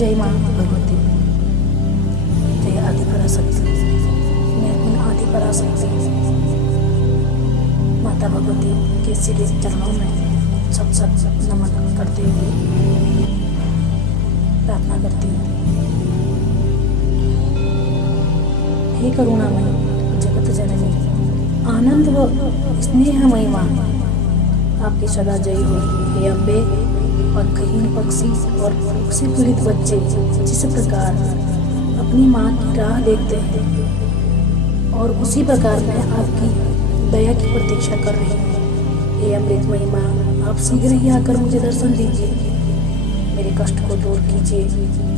जय माँ भगवती, जय आदि पराशक्ति। मैं उन आदि पराशक्ति माता भगवती के श्री चरणों में सत नमन करते हुए प्रार्थना करती हूँ। हे करुणामयी जगत जननी, आनंद व स्नेहमयी माँ, आपकी सदा जय हो। हे अम्बे, पंखहीन पक्षी और भूख से पीड़ित बच्चे जिस प्रकार अपनी माँ की राह देखते हैं और उसी प्रकार मैं आपकी दया की प्रतीक्षा कर रही हूँ। हे अमृतमयी माँ, आप शीघ्र ही आकर मुझे दर्शन दीजिए, मेरे कष्ट को दूर कीजिए,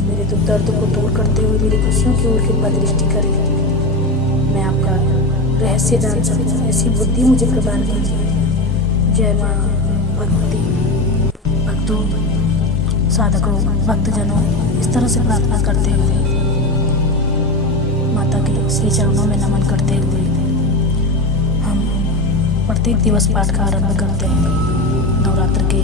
मेरे दुख दर्द को दूर करते हुए मेरी खुशियों की ओर कृपा दृष्टि करें। मैं आपका रहस्य जान सकूं, ऐसी बुद्धि मुझे प्रदान कीजिए। जय माँ भगवती। भक्तों, साधकों, भक्तजनों, इस तरह से प्रार्थना करते हुए माता के श्री चरणों में नमन करते हुए हम प्रत्येक दिवस पाठ का आरंभ करते हैं। नवरात्र के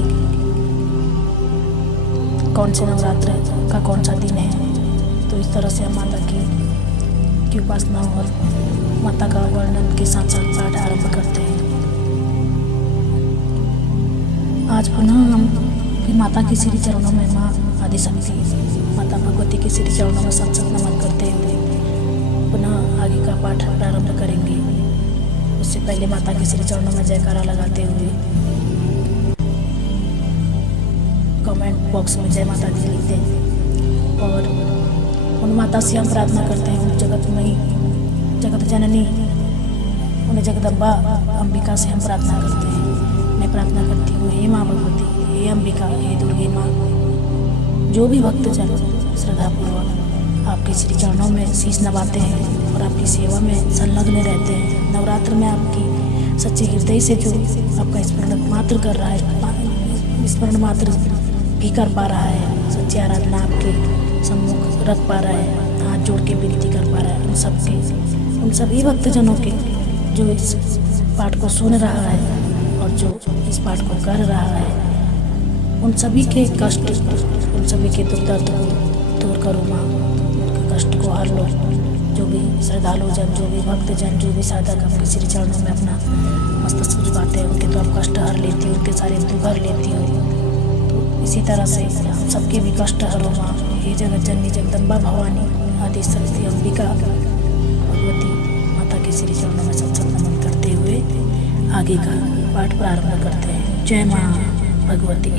कौन से नवरात्र का कौन सा दिन है, तो इस तरह से हम माता की उपासना और माता का वर्णन के साथ साथ पाठ आरंभ करते हैं। आज पुनः हम फिर माता के श्री चरणों में माँ आदिशक्ति माता भगवती के श्री चरणों में सत नमन करते हुए पुनः आगे का पाठ प्रारंभ करेंगे। उससे पहले माता के श्री चरणों में जयकारा लगाते हुए कमेंट बॉक्स में जय माता दी लिख दें और उन माता से हम प्रार्थना करते हैं, उन जगतमयी जगत जननी, उन्हें जगदम्बा अंबिका से हम प्रार्थना करते हैं। मैं प्रार्थना करती हूँ, हे माँ भगवती, हे अंबिका, हे दुर्गे माँ, जो भी भक्तजन श्रद्धापूर्वक आपके श्री चरणों में शीश नवाते हैं और आपकी सेवा में संलग्न रहते हैं, नवरात्र में आपकी सच्चे हृदय से जो आपका स्मरण मात्र कर रहा है, स्मरण मात्र भी कर पा रहा है, सच्ची आराधना आपके सम्मुख रख पा रहा है, हाथ जोड़ के विनती कर पा रहा है, उन सभी भक्तजनों के जो इस पाठ को सुन रहा है और जो इस पाठ को कर रहा है, उन सभी के कष्ट, उन सभी के दुख दर्द को दूर करो माँ, उनके कष्ट को हर लो। जो भी श्रद्धालु जन, जो भी भक्तजन, जो भी साधक आपके श्री चरणों में अपना मस्तक झुकाते हैं, उनके तो आप कष्ट हर लेती हो, उनके सारे दुख हर लेती हो। तो इसी तरह से हम सबके भी कष्ट हरो माँ। हे जगत जननी जगदम्बा भवानी आदि शक्ति अंबिका भगवती, माता के श्री चरणों में सत नमन करते हुए आगे का पाठ प्रारंभ करते हैं। जय माँ भगवती।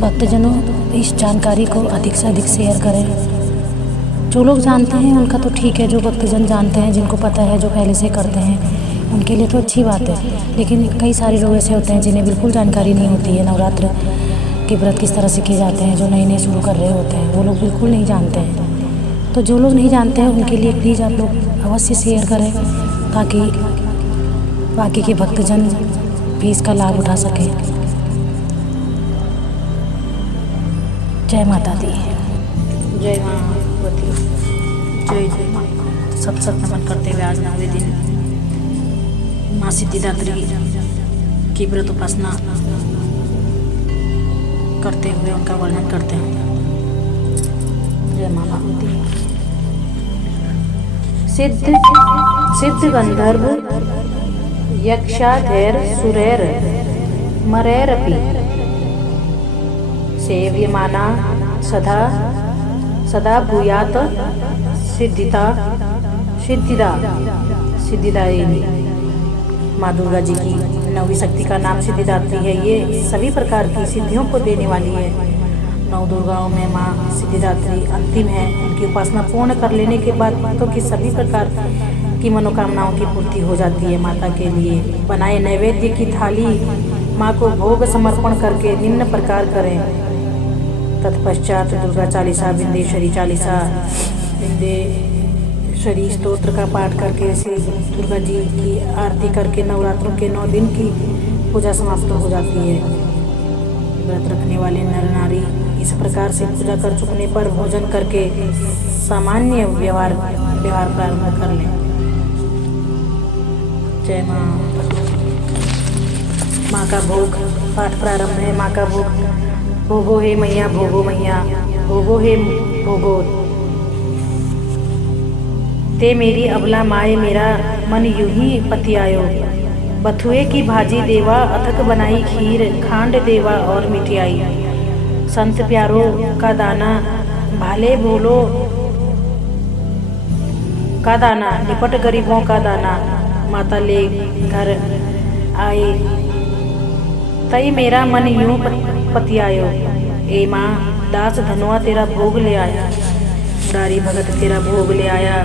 भक्तजनों, इस जानकारी को अधिक से अधिक शेयर करें। जो लोग जानते हैं उनका तो ठीक है, जो भक्तजन जानते हैं, जिनको पता है, जो पहले से करते हैं, उनके लिए तो अच्छी बात है। लेकिन कई सारे लोग ऐसे होते हैं जिन्हें बिल्कुल जानकारी नहीं होती है नवरात्र के व्रत किस तरह से किए जाते हैं, जो नए नए शुरू कर रहे होते हैं, वो लोग बिल्कुल नहीं जानते हैं। तो जो लोग नहीं जानते हैं उनके लिए प्लीज़ आप लोग अवश्य शेयर करें, ताकि बाकी के भक्तजन भी इसका लाभ उठा सकें। जय माता दी। जय माँ भगवती। जय जय माँ। सत नमन करते हुए आज 9वें दिन माँ सिद्धिदात्री की व्रत उपासना करते हुए उनका वर्णन करते हैं। जय माँ भगवती। सिद्ध गंधर्व यक्षाधैर सुरैर मरैरपि सेव्यमाना सदा भूयात सिद्धिदायिनी। माँ दुर्गा जी की 9वीं शक्ति का नाम सिद्धिदात्री है। ये सभी प्रकार की सिद्धियों को देने वाली है। 9 दुर्गाओं में माँ सिद्धिदात्री अंतिम है। उनकी उपासना पूर्ण कर लेने के बाद भक्तों की सभी प्रकार की मनोकामनाओं की पूर्ति हो जाती है। माता के लिए बनाए नैवेद्य की थाली माँ को भोग समर्पण करके निम्न प्रकार करें। तत्पश्चात दुर्गा चालीसा, विंदेश्वरी चालीसा, विंदेश्वरी स्तोत्र का पाठ करके श्री दुर्गा जी की आरती करके नवरात्रों के 9 दिन की पूजा समाप्त हो जाती है। व्रत रखने वाले नर नारी इस प्रकार से पूजा कर चुकने पर भोजन करके सामान्य व्यवहार प्रारंभ कर लें। जय माँ। माँ का भोग पाठ प्रारंभ है। माँ का भोग भोगो हे मैया भोगो मैया, भोगो हे भोगो। ते मेरी अबला माए मेरा मन यूं ही पतियायो। बथुए की भाजी देवा अथक बनाई खीर, खांड देवा और मिठाई। संत प्यारों का दाना भाले भोलो का दाना, निपट गरीबों का दाना। माता ले घर आए तई मेरा मन यूं पतियायो। ए माँ दास धनुआ तेरा भोग ले आया, मुरारी भगत तेरा भोग ले आया।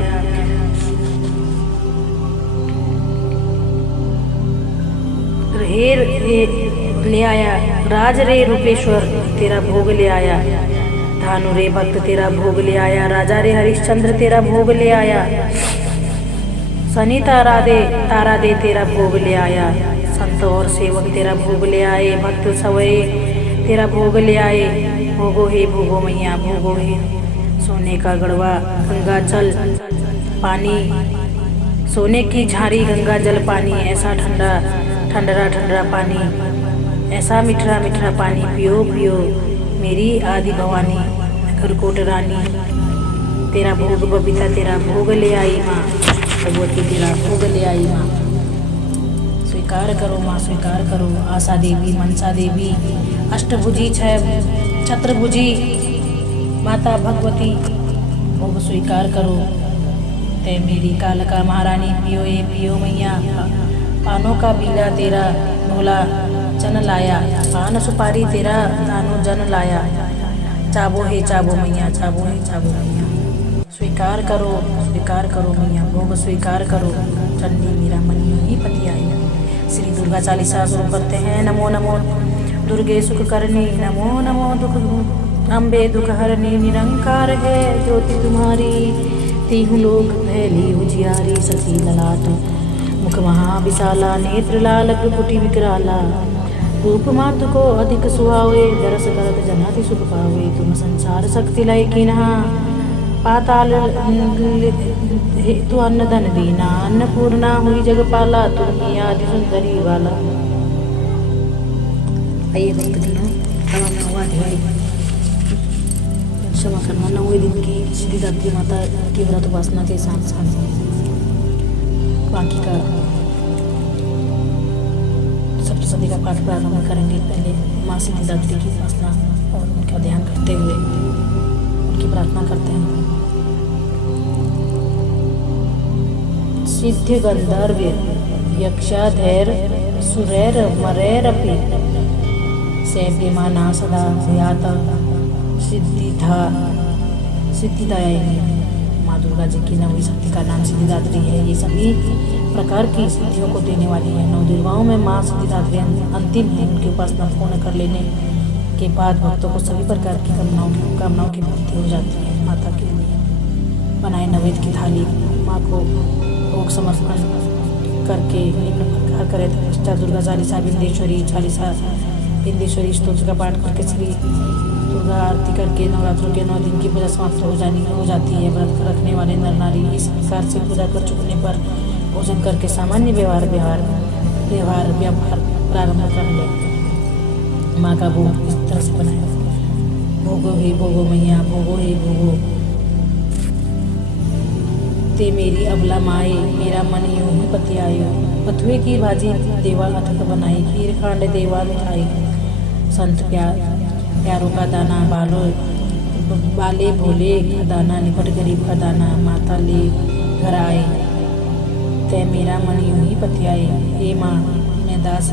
हेर ले आया राज रे रूपेश्वर तेरा भोग ले आया। धानु रे भक्त तेरा भोग ले आया, राजा रे हरिश्चंद्र तेरा भोग ले आया। शनि तारा दे तेरा भोग ले आया। संत और सेवक तेरा भोग ले आए, भक्त सवये तेरा भोग ले आए। भोगो हे भोगो मैया भोगो हे। सोने का गढ़वा गंगा जल पानी, सोने की झारी गंगा जल पानी। ऐसा ठंडा ठंडरा पानी, ऐसा मीठा मीठा पानी पियो पियो मेरी आदि भवानी करकोट रानी। तेरा भोग बबीता तेरा भोग ले आई माँ, भगवती तेरा भोग ले आई माँ। स्वीकार करो माँ स्वीकार करो। आशा देवी मनसा देवी अष्टभुजी छत्रभुजी माता भगवती भोग स्वीकार करो। ते मेरी कालका महारानी पियो ये पियो मैया। पानों का बीला तेरा भोला जन लाया, पान सुपारी तेरा दानो जन लाया। चाबो हे चाबो मैया चाबो हे चाबो मैया। स्वीकार करो मैया भोग स्वीकार करो। चंडी मेरा मन यूं ही पति आई। श्री दुर्गा चालीसा शुरू करते हैं। नमो नमो दुर्गे सुख करनी, नमो नमो दुख अम्बे दुख हरनी। निरंकार है ज्योति तुम्हारी, तीहु लोक फैली उजियारी। सती ललाट मुख महाविशाला, नेत्र लाल भ्रुकुटी विकराला। रूप मातु को अधिक सुहावे, दरस करत जनाति सुख पावे। तुम संसार शक्ति लय कीन्हा, पाताल हेतु अन्न धन दीना। अन्नपूर्णा हुई जगपाला, तुम ही आदि सुंदरी वाला। आइए भक्तजनों, अब हम नौवां अध्याय क्षमा करना 9वें दिन की सिद्धिदात्री माता की व्रत उपासना के साथ साथ बाकी का सप्तशती का पाठ प्रारंभ करेंगे। पहले माँ सिद्धिदात्री की उपासना और उनका ध्यान करते हुए उनकी प्रार्थना करते हैं। सिद्ध गंधर्व यक्षाधैर सुरैर मरैरपि, सैव्यमाना सदा भयाता सिद्धिदायिनी। माँ दुर्गा जी की 9वीं शक्ति का नाम सिद्धिदात्री है। ये सभी प्रकार की सिद्धियों को देने वाली है। 9 दुर्गाओं में माँ सिद्धिदात्री अंतिम है। उनकी उपासना पूर्ण कर लेने के बाद भक्तों को सभी प्रकार की कामनाओं की पूर्ति हो जाती है। माता के लिए बनाए नैवेद्य की थाली माँ को भोग समर्पण करके निम्न प्रकार करे। पश्चात दुर्गा चालीसा बिंदेश्वरी चालीसा बिंदेश्वरी स्तोत्र का पाठ करके श्री दुर्गा आरती करके नवरात्रों के 9 दिन की पूजा समाप्त हो जाती है। व्रत रखने वाले नर नारी इस प्रकार से पूजा कर चुकने पर भोजन करके सामान्य व्यवहार प्रारंभ कर ले। माँ का भोग इस तरह से बनाया। भोगो हे भोगो मैया भोगो हे भोगो। ते मेरी अबला माए मेरा मन यूं ही पति आयो। बथुए की भाजी देवा अथक बनाई, खीर खांड देवा मिठाई। संत प्यारों का दाना बाले भोले का दाना, निपट गरीब का दाना। माता ले घर आए तय मेरा मन यूं ही पति आए। हे माँ मैं दास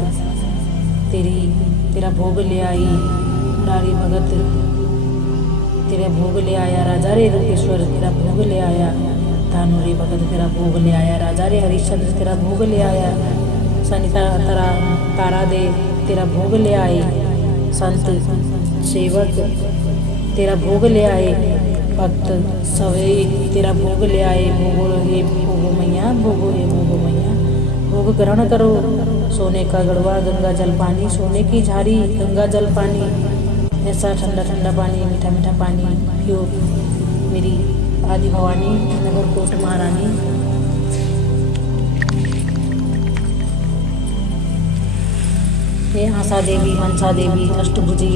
तेरा भोग ले आई। मुरारी भगत तेरा भोग ले आया, राजा रे रूपेश्वर तेरा भोग ले आया। धानु रे भगत तेरा भोग ले आया, राजा रे हरिश्चंद्र तेरा भोग ले आया। शनि तारा दे तेरा भोग ले आए। संत सेवक तेरा भोग ले आए, भक्त सवये तेरा भोग ले आए। भोगो हे भोगो मैया भोगो हे भोगो मैया। भोग ग्रहण करो। सोने का गढ़वा गंगा जल पानी, सोने की झारी गंगा जल पानी। ऐसा ठंडा ठंडा पानी मीठा मीठा पानी पियो मेरी आदि भवानी नगर कोट महारानी। हे आशा देवी मनसा देवी अष्टभुजी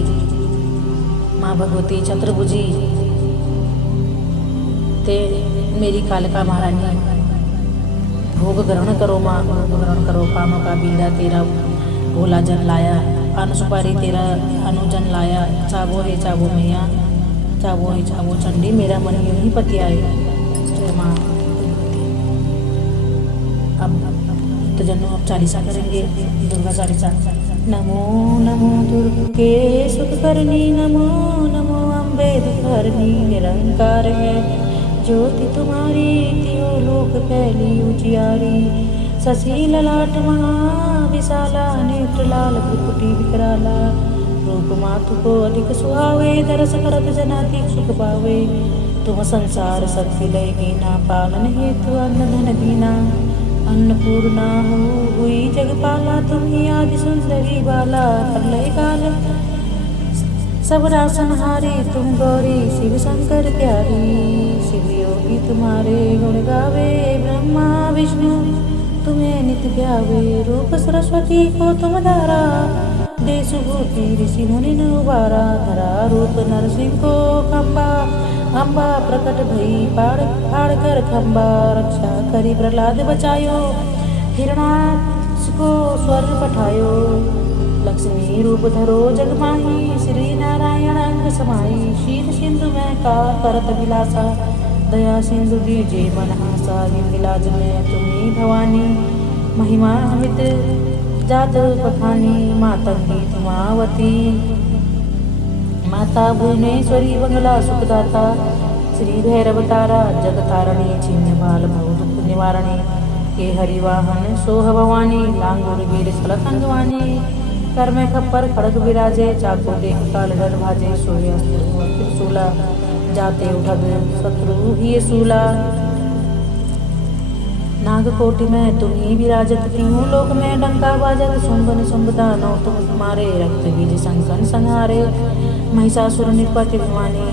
माँ भगवती चतुर्भुजी ते मेरी कालिका महारानी भोग ग्रहण करो माँ, भोग ग्रहण करो। पानों का बीड़ा तेरा भोला जन लाया, पान सुपारी तेरा अनुजन लाया। चावो है चावो मैया, चावो है चावो चंडी, मेरा मन यूं ही पति आए। जय माँ भगवती। अब तो जन्म अब चालीसा करेंगे, दुर्गा चालीसा। नमो नमो दुर्गे सुख करनी, नमो नमो अम्बे दुखहरनी। निरंकार है ज्योति तुम्हारी, तियो लोक फैली उजियारी। शशि ललाट महा विशाला, नेत्र लाल भ्रुकुटी विकराला। रूप मातु को अधिक सुहावे, दरस करत जनाधिक सुख पावे। तुम संसार शक्ति लय कीना, पालन हेतु अन्न धन दीना। अन्नपूर्णा हुई जगपाला, तुम्ही आदि सुंदरी बाला। प्रलय काल सब रासनहारी, तुम गौरी शिव शंकर प्यारी। शिव योगी तुम्हारे गुण गावे, ब्रह्मा विष्णु तुम्हें नित्य ध्यावे। रूप सरस्वती को तुम धारा, दे सुभूति ऋषि मुनि न उबारा। धरा रूप नरसिंह को खम्बा, अम्बा प्रकट भई फाड़ कर खम्बा। रक्षा करी प्रहलाद बचायो, हिरणाक्ष को स्वर पठायो। लक्ष्मी रूप धरो जग माही, श्री नारायण अंग समाई। शील सिंधु में का करत विलासा, दया सिंधु दीजे मन आशा। विलाज में तुम्ही भवानी, महिमा अमित जात पठानी। मातंगी तुमावती, माता भुवनेश्वरी बंगला सुखदाता। श्री भैरव तारा जगतारणी, छिन्न बाल भव दुख निवारणी। के हरिवाहन सोह भवानी, लांगुर वीर सलतंगवानी। कर में खप्पर खड़ग विराजे, चाको देख काल डर भाजे। सोहे अस्त्र त्रिशूला, जाते उठग शत्रु ही सूला। नागकोटि में तुम ही विराजत, तीनों लोक में डंका बाजत। शुंभ निशुंभ दानव तुम तुम्हारे, रक्त बीज संकन संहारे। महिषासुर निपति भिमानी,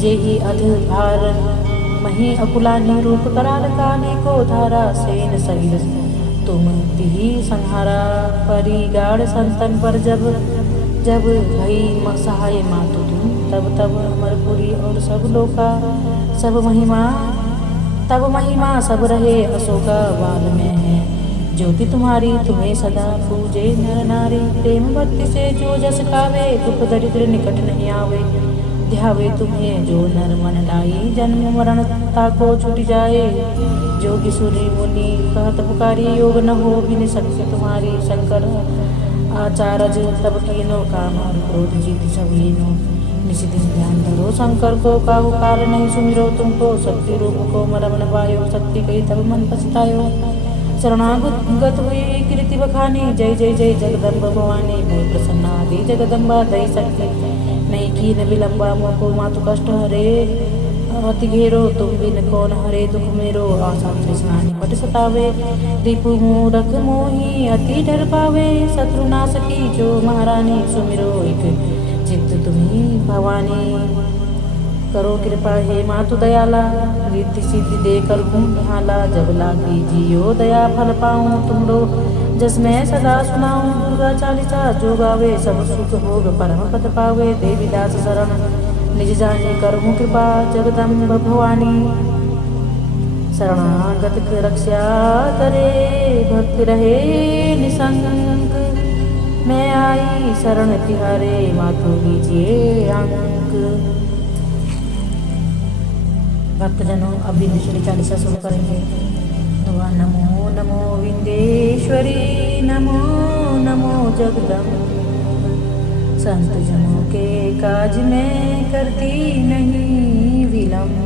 जेहि अध भार मही अकुलानी। रूप कराल काने को धारा, सेन सहित तुम तिहि संहारा। परिगाढ़ संतन पर जब जब भई सहाय मातु तुम, तब तब अमरपुरी और सब लोका। सब महिमा तब महिमा सब रहे अशोका। बाल में है ज्योति तुम्हारी, तुम्हें सदा पूजे नर नारी। प्रेम भक्ति से जो जस गावे, दुख दरिद्र निकट नहीं आवे। ध्यावे तुम्हें जो नर मन लाई, जन्म मरण ताको छूट जाए। जोगी सूर्य मुनि कहत पुकारी, योग न हो बिन शक्ति तुम्हारी। शंकर आचारज तब कीनो, काम और क्रोध जीत सब लीनो। निशिदिन ध्यान धरो शंकर को, काहू काल नहीं सुमिरो तुमको। शक्ति रूप को मरम न पायो, शक्ति कही तब मन पछतायो। शरणागत हुई कीर्ति बखानी, जय जय जय जगदम्ब भवानी। भय प्रसन्ना आदि जगदम्बा, दई शक्ति नहीं की न विलम्बा। मोको मातु कष्ट हरे अति घेरो, तुम बिन कौन हरे दुख मेरो। आशा तृष्णा निपट सतावे, रिपु मूरख मोही अति डर पावे। शत्रु नाशकी जो महारानी, सुमिरो एक चित्त तुम्ही भवानी। करो कृपा हे मातु दयाला, रिद्धि सिद्धि दे कर गुण निहाला। जब लागी जियो दया फल पाऊँ, तुमरो जस मैं सदा सुनाऊँ। दुर्गा चालीसा जो गावे, सब सुख भोग परम पद पावे। देवी दास शरण निज जाने करहूँ कृपा, जगदम्ब भवानी। शरणागत रक्षा करे, भक्त रहे निसंग। मैं आई शरण तिहारे, मातु लीजिए अंक। भक्तजनों अब विंध्येश्वरी चालीसा शुरू करेंगे। नमो नमो विंध्येश्वरी, नमो नमो जगदम्ब। संत जनों के काज में करती नहीं विलम्ब।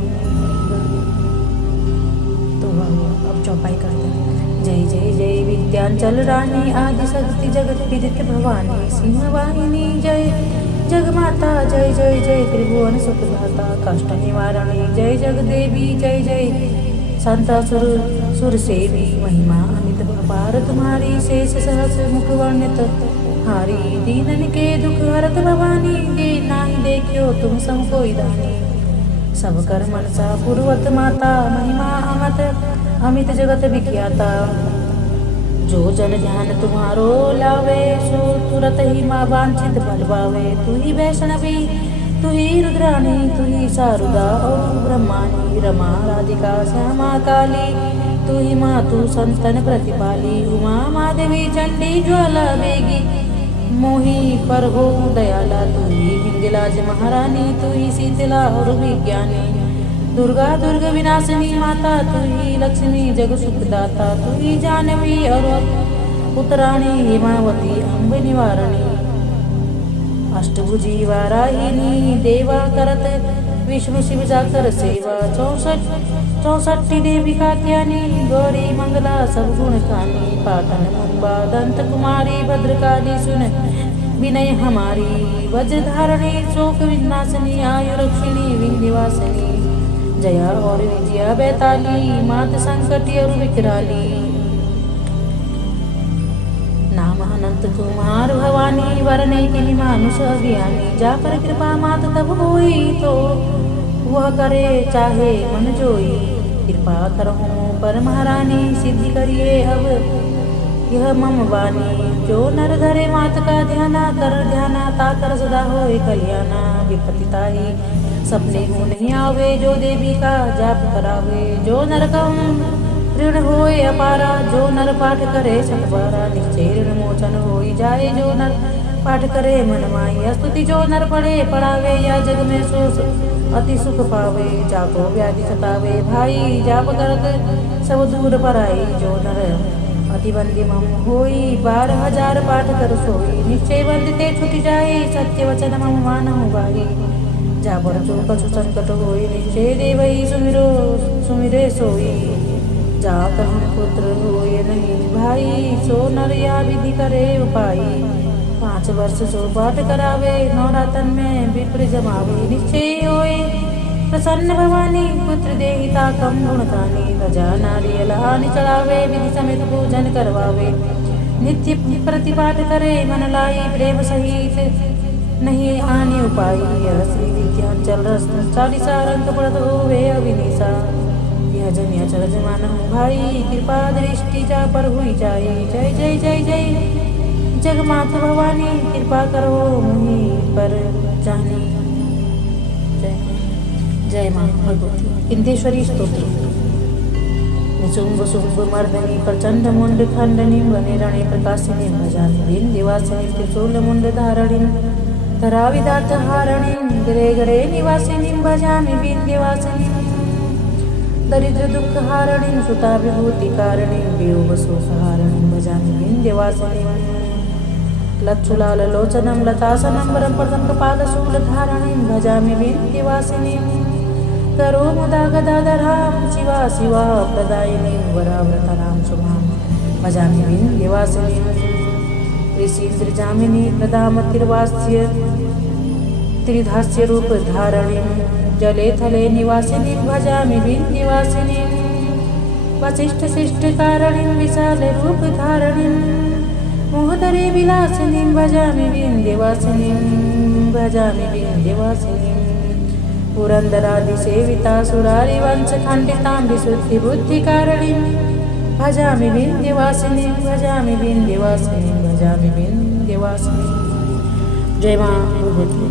तो अब चौपाई करते हैं। जय जय जय विद्यांचल रानी, आदि शक्ति जगत विदित भवानी। सिंहवाहिनी जय जगमाता, जय जय जय त्रिभुवन सुखदाता। कष्ट निवारणी जय जगदेवी, जय जय संतासुर सुर सेवी। महिमा अमित अपार तुम्हारी, शेष सहस मुख वर्णित हारी। दीनन के दुख हरत भवानी, दे नाही देखियो तुम सम कोई दानी। सब कर मनसा पूर्वत माता, महिमा अमित अमित जगत विख्याता। जो जन ध्यान तुम्हारो लावे, सो तुरत ही माँ वांछित फल पावे। तू ही वैष्णवी, तू ही रुद्राणी, तू ही शारदा और ब्रह्माणी, रमा राधिका श्यामा काली, तू ही माँ तू संतन प्रतिपाली। उमा माधवी चंडी ज्वाला बेगी, मोही पर हो दयाला, तू ही हिंगलाज महारानी, तू ही शीतला और विज्ञानी। दुर्गा दुर्ग विनाशिनी माता, तू ही लक्ष्मी जग सुखदाता, तू ही जानवी और उत्तराणी, हेमावती अम्ब निवारणी। अष्टभुजी वाराहिनी, देवा करत विष्णु शिव जाकर सेवा। 64 देवी कात्यानी, गौरी मंगला सब गुण खानी। पाटन मुंबा दंत कुमारी, भद्रकाली सुन विनय हमारी। वज्रधारणी शोक विनाशिनी, आयु रक्षिणी विंध्यवासिनी। जया और विजया बैताली, मात संकट और विकराली। नाम अनंत तुम्हार भवानी, वरने की मानुष ज्ञानी। जा पर कृपा मात तब होई, तो वह करे चाहे मन जोई। कृपा करहूँ पर महारानी, सिद्धि करिए अब यह मम वाणी। जो नर धरे मात का ध्याना, कर ध्याना ताकर सदा होए कल्याणा। विपत्ति ताही सपने हो नहीं आवे, जो देवी का जाप करावे। जो नर कम ऋण होए अपारा, जो नर पाठ करे छठवारा। निश्चय ऋण मोचन होई जाए, जो नर पाठ करे मन माई। स्तुति जो नर पढ़े पढ़ावे, या जग में सो अति सुख पावे। जाको व्याधि सतावे भाई, जाप करत सब दूर पराई। जो नर अति बंदी मम होई, 12,000 पाठ कर सोई। निश्चय बंदिते छुट जाए, सत्य वचन मम मानहु भाई। जा पर जो कछु संकट होई, निश्चय देवई सुमिरो सुमिरे सोई। जा कहूँ पुत्र होए नहीं भाई, सो नर या विधि करे उपाई। 5 वर्ष सो पाठ करावे, नवरातन में विप्र जमावे। निश्चय होए प्रसन्न भवानी, पुत्र देहिता कम गुणतानी। ध्वजा नारियल हानि चढ़ावे, विधि समेत पूजन करवावे। नित्य प्रतिपाठ करे मन लाई, प्रेम सहित नहीं आनी उपाय। श्री विद्यांचल रस 40 रंग पढ़त होवे अभिनिशा। यह जनिया चल जमान भाई, कृपा दृष्टि जा पर हुई जाए। जय जय जय जय जगमात भवानी, कृपा करो मुहि पर जानी। जय जय माँ भगवती। इंदेश्वरी स्तोत्र। निशुंभ शुंभ मर्दनी, प्रचंड मुंड खंडनी। वने रणे प्रकाशिनी, भजामि विंध्यवासिनी। त्रिशूल मुंड धारणि, धरा विधात हारणि। गरे गरे निवासिनी, भजामि विंध्यवासिनी। दरिद्र दुख हारणि, सुता विभूति कारणि। वियोग शोक हारणि, भजामि विंध्यवासिनी। लच्छुलाल लोचनं लतासनं, वरप्रदं कपालशूल धारणि। भजामि विंध्यवासिनी। करो मुदा गदाधरां, शिवा शिवा प्रदायिनी। वराव्रतरां शुभां, भजामि विंध्यवासिनी। ऋषीन्द्र जामिनी प्रदामतिर्वास्य, त्रिधास्य रूप धारणिं। जले थले निवासिनीं, भजामि विंध्यवासिनीं। वसिष्ठ शिष्ट कारणिं, विशाल रूप धारणिं। मोहदरे विलासिनीं, भजामि विंध्यवासिनीं। भजामि विंध्यवासिनीं। पुरंदरादि सेविता, सुरारि वंश खंडितां। विशुद्धि बुद्धि कारणिं, भजामि विंध्यवासिनीं। भजामि विंध्यवासिनीं। भजामि विंध्यवासिनीं। जय माँ भगवती।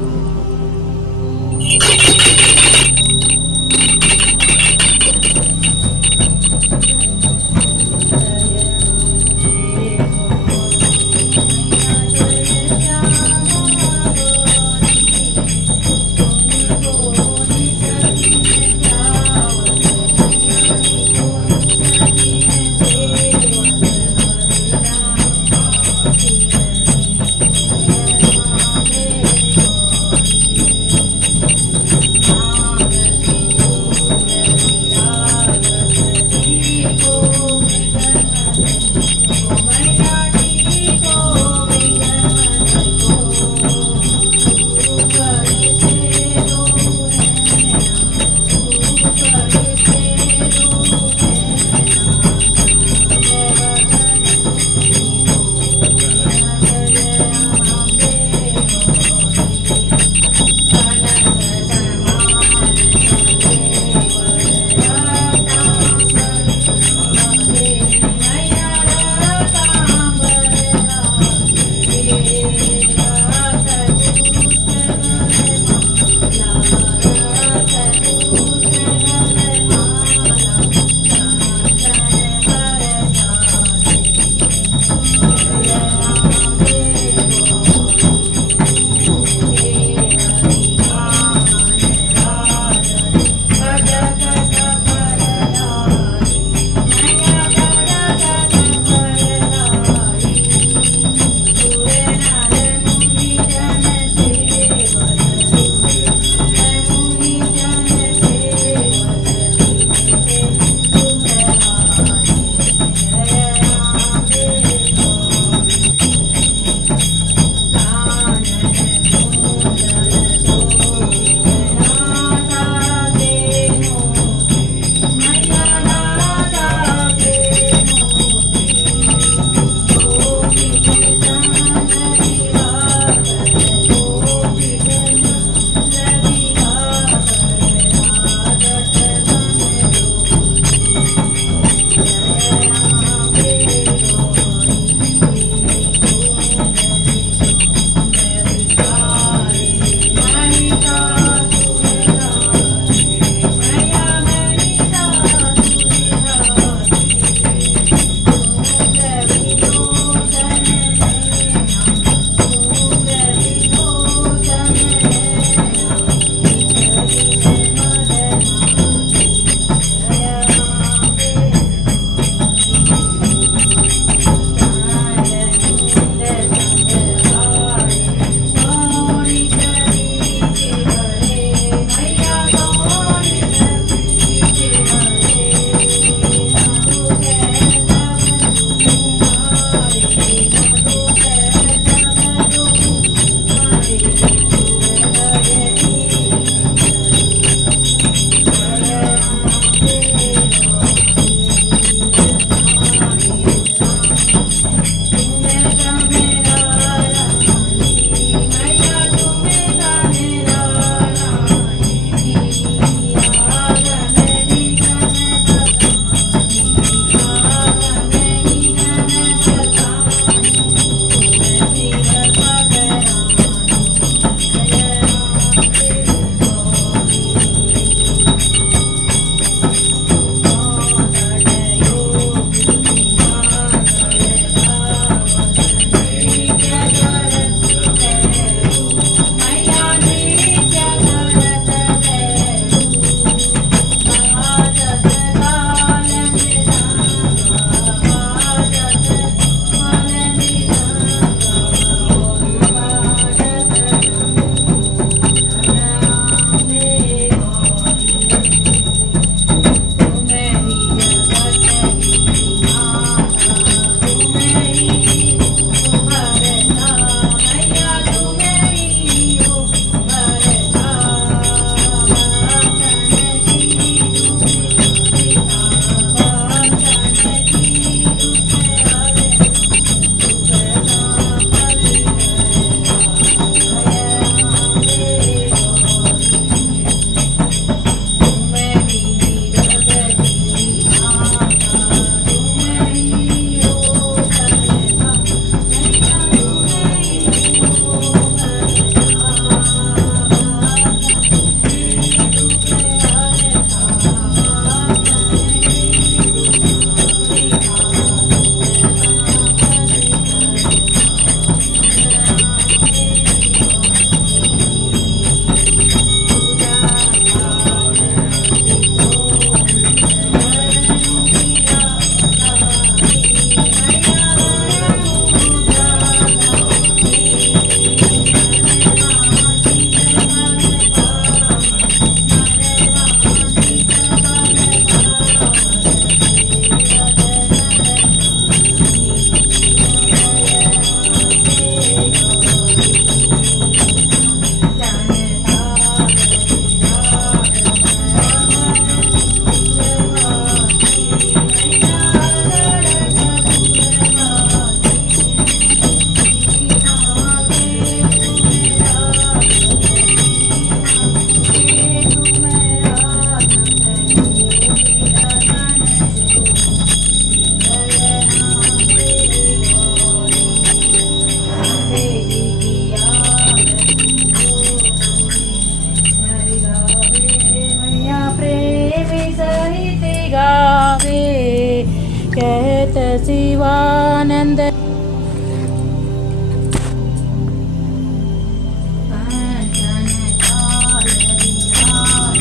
कहत शिवानंद। कंचन काल विहार